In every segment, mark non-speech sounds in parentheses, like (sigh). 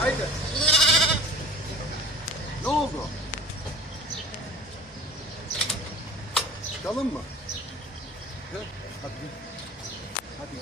Haydi. Ne oldu? Çıkalım mı? He? Hadi. Hadi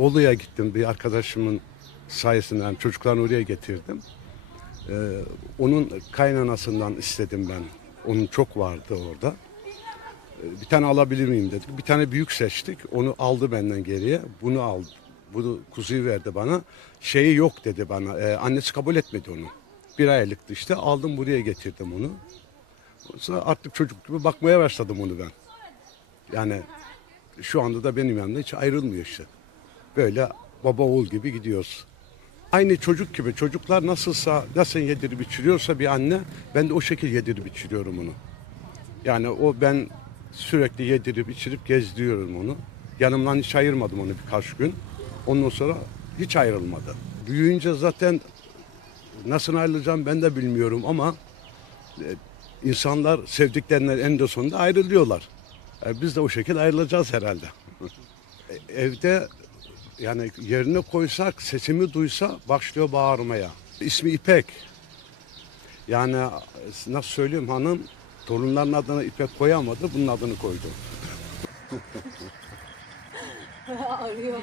Bolu'ya gittim bir arkadaşımın sayesinde yani çocuklarını oraya getirdim. Ee, onun kaynanasından istedim ben. Onun çok vardı orada. Ee, bir tane alabilir miyim dedik. Bir tane büyük seçtik. Onu aldı benden geriye. Bunu aldı. Bunu kuzuyu verdi bana. Şeyi yok dedi bana. Ee, annesi kabul etmedi onu. Bir aylıktı işte. Aldım buraya getirdim onu. Sonra artık çocuk gibi bakmaya başladım onu ben. Yani şu anda da benim yanımda hiç ayrılmıyor işte. Böyle baba oğul gibi gidiyoruz. Aynı çocuk gibi. Çocuklar nasılsa, nasıl yedirip içiriyorsa bir anne, ben de o şekilde yedirip içiriyorum onu. Yani o ben sürekli yedirip içirip gezdiriyorum onu. Yanımdan hiç ayırmadım onu birkaç gün. Ondan sonra hiç ayrılmadı. Büyüyünce zaten nasıl ayrılacağım ben de bilmiyorum ama e, insanlar sevdiklerinden en de sonunda ayrılıyorlar. E, biz de o şekilde ayrılacağız herhalde. (laughs) E, Evde yani yerine koysak sesimi duysa başlıyor bağırmaya. İsmi İpek. Yani nasıl söyleyeyim hanım torunların adına İpek koyamadı bunun adını koydu. (laughs) Arıyor.